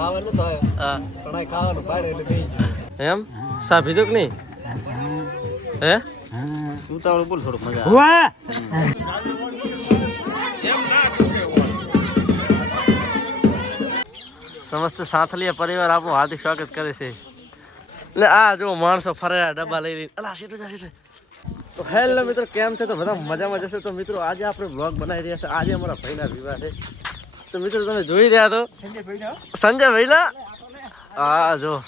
ખાવાનું તો હા. પણ ખાવાનું પાડે એટલે એમ? સા પીધું કે નહીં? હે? ઉતાવળ બોલ થોડુંક મજા સમસ્ત સાથલીય પરિવાર આપણું હાર્દિક સ્વાગત કરે છે. એટલે આ જો માણસો ફરેલા ડબ્બા લઈ લઈને. અલા સીટો જા સીટો તો હેલો મિત્રો કેમ છે? તો બધા મજામાં જશે તો મિત્રો આજે આપણે બ્લોગ બનાવી રહ્યા છે આજે અમારા ભાઈના વિવાહ છે. તો મિત્રો તમે જોઈ રહ્યા તો? સંજય ભાઈલા? હા, જો.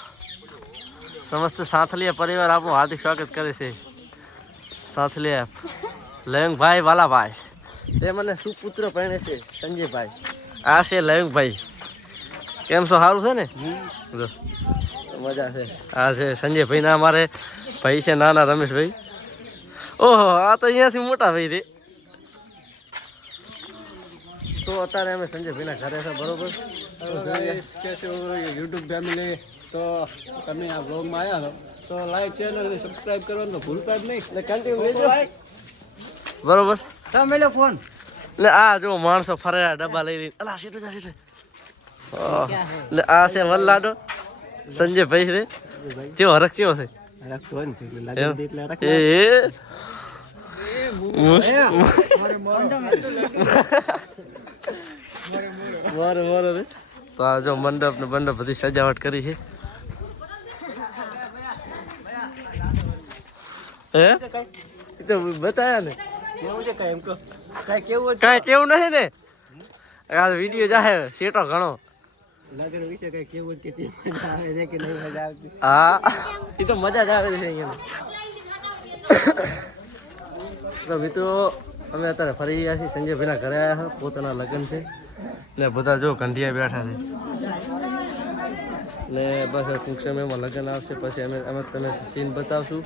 સમસ્ત સાથલીય પરિવાર આપણું હાર્દિક સ્વાગત કરે છે. સાથલિયા લયંગભાઈ વાલાભાઈ. તે મને સુપુત્ર પરણે છે, સંજયભાઈ. આ છે લયંગભાઈ. કેમ છો? સારું છે ને? જો. મજા છે. આ છે સંજયભાઈ ના અમારે ભાઈ છે, નાના રમેશભાઈ. ઓહો, આ તો અહીંયાથી મોટા ભાઈ છે. તો અત્યારે અમે સંજયભાઈના ઘરે છે બરોબર? યુટ્યુબ ફેમિલી તો તમે આ બ્લોગમાં આવ્યા છો તો લાઈક ચેનલ સબસ્ક્રાઈબ સબસ્ક્રાઇબ કરવાનું તો ભૂલતા જ નહીં. કન્ટિન્યુ રહેજો બરોબર? તમે લો ફોન એટલે આ જો માણસો ફરે ડબ્બા લઈ લઈને. અલા સીટો જા સીટો એટલે આ છે વલ્લાડો સંજયભાઈ છે. કેવો હરખ કેવો છે? રાખતો હોય ને એટલે લાગે એટલે રાખ એ મોરે મોરે રે. તો આ જો મંડપ ને મંડપ બધી સજાવટ કરી છે. હે? એ તો બતાયા ને. કેવું છે કાંઈ એમ કહો? કઈ કેવું કાંઈ કેવું નથી ને? આ વીડિયો જાહે શેટો ઘણો. લગ્ન વિશે કઈ કેવું કે મજા આવે છે કે નહીં મજા આવતી? હા. એ તો મજા જ આવે છે અહીંયા. તો મિત્રો અમે અત્યારે ફરી ગયા છીએ. સંજયભાઈના ઘરે આવ્યા છે. પોતાના લગ્ન છે. ને બધા જો કંઢિયા બેઠા છે. ને બસ ટૂંક સમયમાં લગ્ન આવશે. પછી અમે અમે તમે સીન બતાવશું.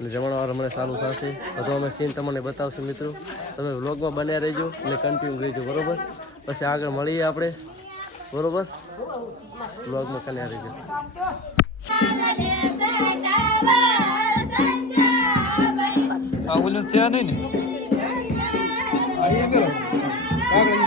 અને જમણવાર અમને ચાલુ થશે. બધો અમે સીન તમને બતાવશું મિત્રો. તમે વ્લોગમાં બન્યા રહેજો અને કન્ટિન્યુ રહેજો, બરોબર? પછી આગળ મળીએ આપણે. બરાબર? વ્લોગમાં કન્યા રહેજો. આ ઓલું નહીં ને? Aí, meu. Pega aí.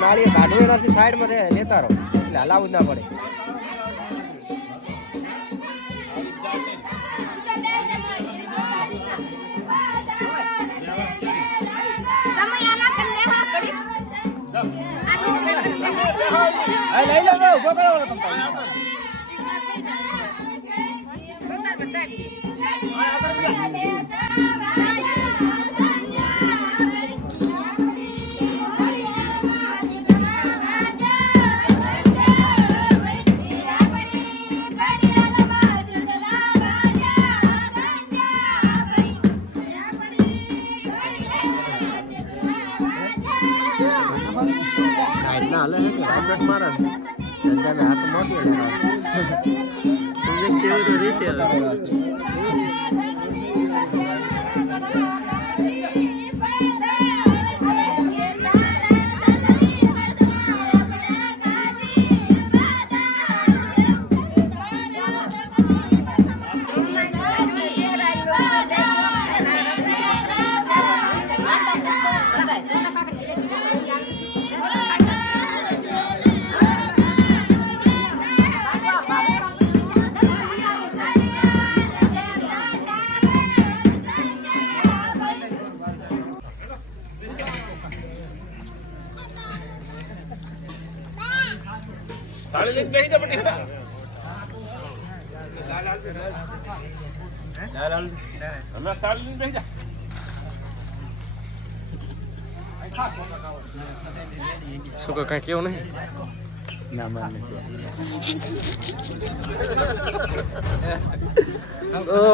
નાળિયેર કાઢો એનાથી સાઈડમાં રહે લેતા રહો. એટલે હલાવવું ના પડે. લઈ લો ઊભો ના હલે કે રાઈટ મારે ધંધાને હાથ મોટી કેવું તો રહેશે તાળી લઈને બેસી શું કઈ કેવું નહીં? ના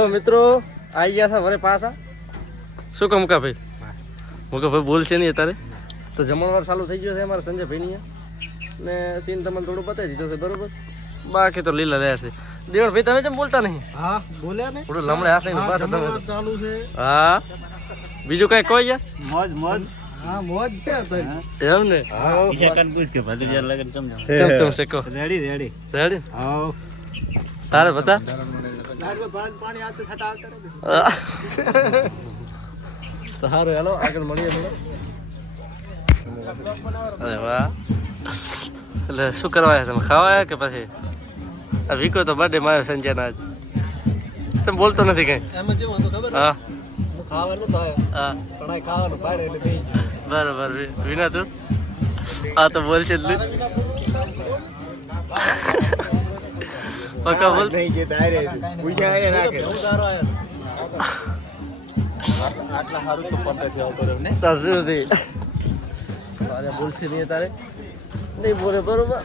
મિત્રો આવી ગયા હતા મને પાછા. શું કામ કા ભાઈ મુકા ભાઈ બોલશે નહીં અત્યારે? તો જમણવાર ચાલુ થઈ ગયો છે અમારા સંજયભાઈની ને સીન તમને થોડું બતાવી દીધો છે બરોબર? બાકી તો લીલા રહ્યા છે. દેવણભાઈ તમે કેમ બોલતા નહીં? હા બોલ્યા ને? થોડું લમડે હાથે ઊભા હતા તમે ચાલુ છે. હા. બીજું કઈ કોઈ યાર મોજ મોજ. હા મોજ છે તો. એમ ને? ચમ ચમ શેકો રેડી રેડી રેડી હા. તારે બતા? પાણી આતે થટા કરે તો સારું હેલો આગળ મળીએ અરે વાહ એટલે શું કરવા આવ્યા તમે ખાવા આવ્યા કે પછી આ વીકો તો બર્થડે માર્યો સંજયના આજ તમે બોલતો નથી કઈ એમાં જેવું હતું હા આવ્યો બરાબર વિના તું આ તો બોલ છે પક્કા બોલ નહીં તારે પૂછ્યા આટલા તો ને નથી તારે બોલશે નહીં તારે. નહીં બોલે બરોબર.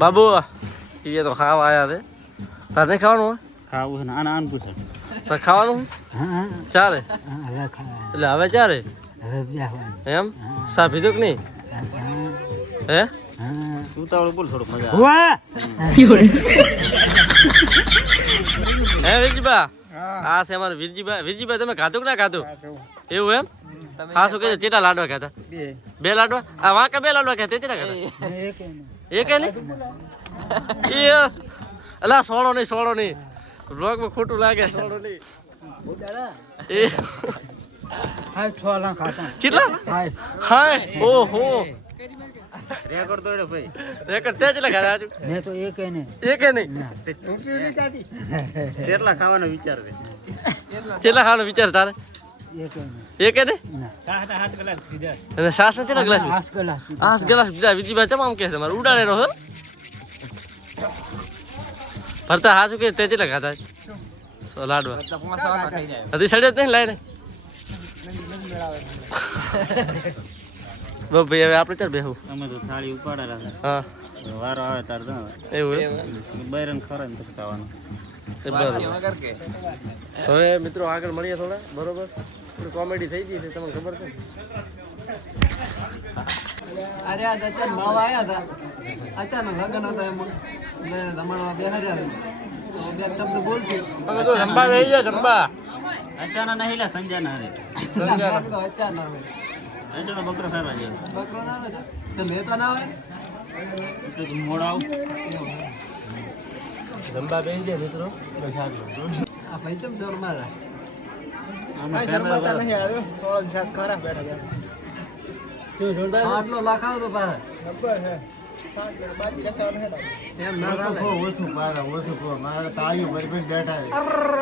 બાબુ એ તો ખાવા આવ્યા છે. તારે ખાવાનું ખાવું છે આના આન પૂછે. તારે ખાવાનું? હા હા. ચાલે. એટલે હવે ચાલે? એમ? સા પીધું કે નહીં? હે ઉતાવળ બોલ થોડુંક મજા હે વીરજીબા આ છે અમારે વીરજીભાઈ. વીરજીભાઈ તમે ખાધું કે ના ખાધું? એવું એમ? હા શું કહે ચેટા લાડવા ખાતા બે. લાડવા? આ વાંકા બે લાડવા ખાતા ચેટા ખાતા એક ને એ. અલા સોળો નહીં સોળો નહીં. બ્લોગમાં ખોટું લાગે સોળો નહીં. એ. કેટલા? હાય. હાય ઓહો. રેકોર્ડ તોડ્યો ભાઈ રેકોર્ડ તે કેટલા ખાધા આજુ મેં તો એક ને એક નહીં કેટલા ખાવાનો વિચાર છે કેટલા ખાવાનો વિચાર તારે એક ને એક ને હાથ કલાક સીધા અને સાસ નો કેટલા ગ્લાસ આઠ ગ્લાસ બીજા બીજી બાજુ તમામ કે છે મારે ઉડાડેલો હો ફરતા હાચું કે તે કેટલા ખાધા સો લાડવા હજી સડે જ નહીં લાઈને બહુ ભાઈ હવે આપણે ચાલ બેહું? અમે તો થાળી ઉપાડેલા છે. હા. વારો આવે તાર તો એવું બૈરન ખરા ને બરાબર. હવે મિત્રો આગળ મળીએ થોડા બરોબર? થોડી કોમેડી થઈ ગઈ છે તમને ખબર છે? અરે આજ અચાનક મળવા આવ્યા હતા. અચાનક લગ્ન હતા એમ. ને રમણવા બેહાર્યા તો બે શબ્દ બોલશે. તમે તો રંબા બેહી જાય રંબા. અચાનક નહીં લે સંજય ના રે અચાનક આવે અચાનક બકરો સારવા જાય બકરો ના આવે તો લેતા ના આવે તો તું મોડ આવ રંબા જાય મિત્રો. આ ભાઈ ચમ દોર મારા? તું આટલો લાખ આવો તો પાછા એમ ના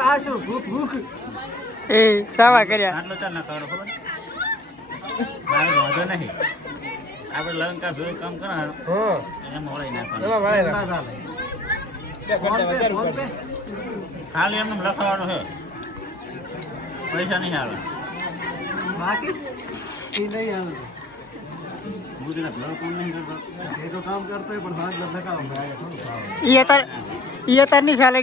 આ શું ભૂખ ભૂખ? એ સાવા કર્યા આટલો ચાલ ના ખાવાનો ખબર મારે વાંધો નહીં. આપણે લગ્ન કા ભેગું કામ કરા હા. એમાં નાખવાનું ખાલી એમને લખાવાનું છે. પૈસા નહીં આવે બાકી? એ નહીં આવે ગુજરાત લવ કામ નહીં કરતો? એ તો કામ કરતો હોય પણ હાથ લગાવો ઈ અત્યાર ઈ અત્યારની ચાલે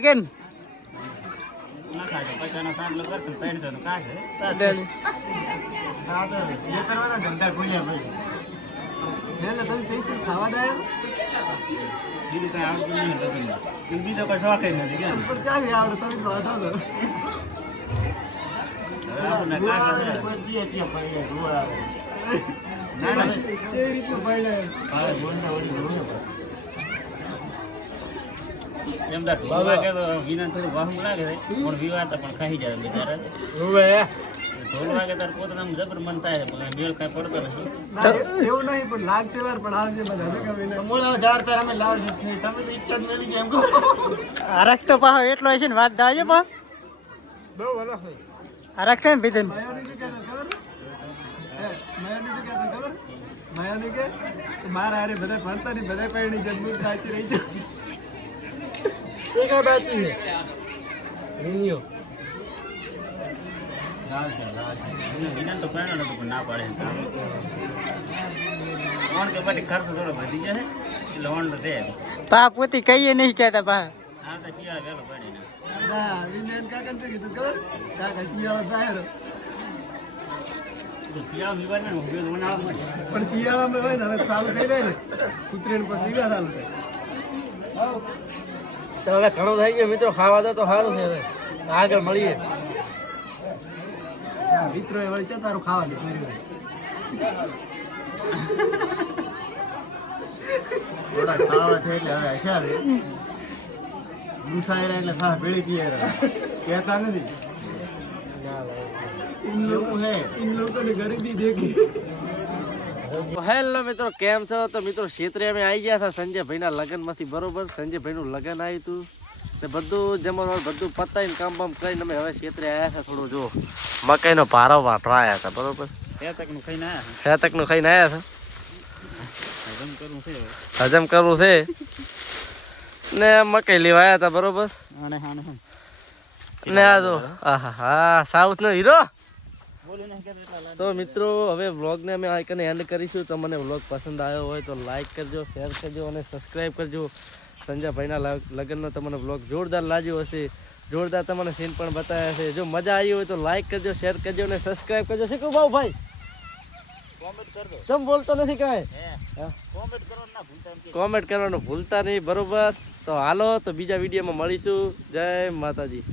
બીજું કઈ શોખ નથી આવડે તમે પડે એમ તો વિના થોડું વાહું લાગે પણ વિવાતા પણ ખાઈ જાય બિચારા હવે વાગે તાર પોતાનું જબર મન થાય છે એવું નહીં પણ લાગશે વાર પણ આવશે બધા શું કહેવાય ને? હરખ તો પાછો એટલો હશે ને વાત દાજે પા બહુ નહીં હરખ થાય ને પીધે માયાની શું કહેતા ખબર માયાની ખબર માયાની કે મારા હારે બધા ભણતા નહીં બધા પૈણી જન્મ સાચી રહી છે છે રીંગણીઓ લાલ છે લાલ છે એને વિનાન તો પહેણો નતો પણ ના પાડે ઓણ કે પછી ખર્ચ થોડો વધી જશે એટલે તો દે પા પોતી કહીએ નહીં કહેતા પા આ તો શિયાળે વહેલો પડી ના વિનયન કાકાને શું કીધું ખબર કાકા શિયાળો થાય શિયાળો વિવાદ ને ઉપયોગ ઉનાળો મળે પણ શિયાળામાં હોય ને હવે ચાલુ થઈ જાય ને ઉતરેણ પછી વિવાહ ચાલુ થાય. તો હવે ઘણું થઈ ગયો મિત્રો ખાવા દો તો સારું છે હવે. આગળ મળીએ. મિત્રો એ વળી ચતારું ખાવા દે. થોડાક ખાવા છે એટલે હવે હશે ગુસાયેલા એટલે સાહ ભેળી પીએ કહેતા નથી. ઈન લોકો હે. ઈન લોકોની ગરીબી દેખી હેલો મિત્રો કેમ છો? તો મિત્રો ક્ષેત્રે અમે આવી ગયા હતા સંજયભાઈના લગ્નમાંથી બરોબર? સંજયભાઈનું લગ્ન આવ્યું હતું. ને બધું જમણવાર બધું પતાવીને કામ બામ કરીને અમે હવે ક્ષેત્રે આવ્યા હતા થોડું જો. મકાઈનો ભારો વાટરાયા હતા બરોબર? બે ખાઈને આયા ખેતકનું ખાઈને આવ્યા હજમ કરવું છે હજમ કરવું છે? ને મકાઈ લેવા આવ્યા હતા બરોબર? ને આ તો આહા હા સાઉથનો હીરો? તો મિત્રો હવે વ્લોગને અમે આઈકને એન્ડ કરીશું. તમને વ્લોગ પસંદ આવ્યો હોય તો લાઈક કરજો શેર કરજો અને સબસ્ક્રાઈબ કરજો. સંજયભાઈના લગ- લગ્નનો તમને બ્લોગ જોરદાર લાગ્યો હશે. જોરદાર તમને સીન પણ બતાવ્યા છે. જો મજા આવી હોય તો લાઈક કરજો શેર કરજો અને સબસ્ક્રાઈબ કરજો. શીખો ભાવ ભાઈ? કોમેન્ટ તમ બોલતો નથી કાંઈ? કોમેન્ટ કરવાનું ભૂલતા નહીં બરોબર? તો હાલો તો બીજા વિડીયોમાં મળીશું. જય માતાજી.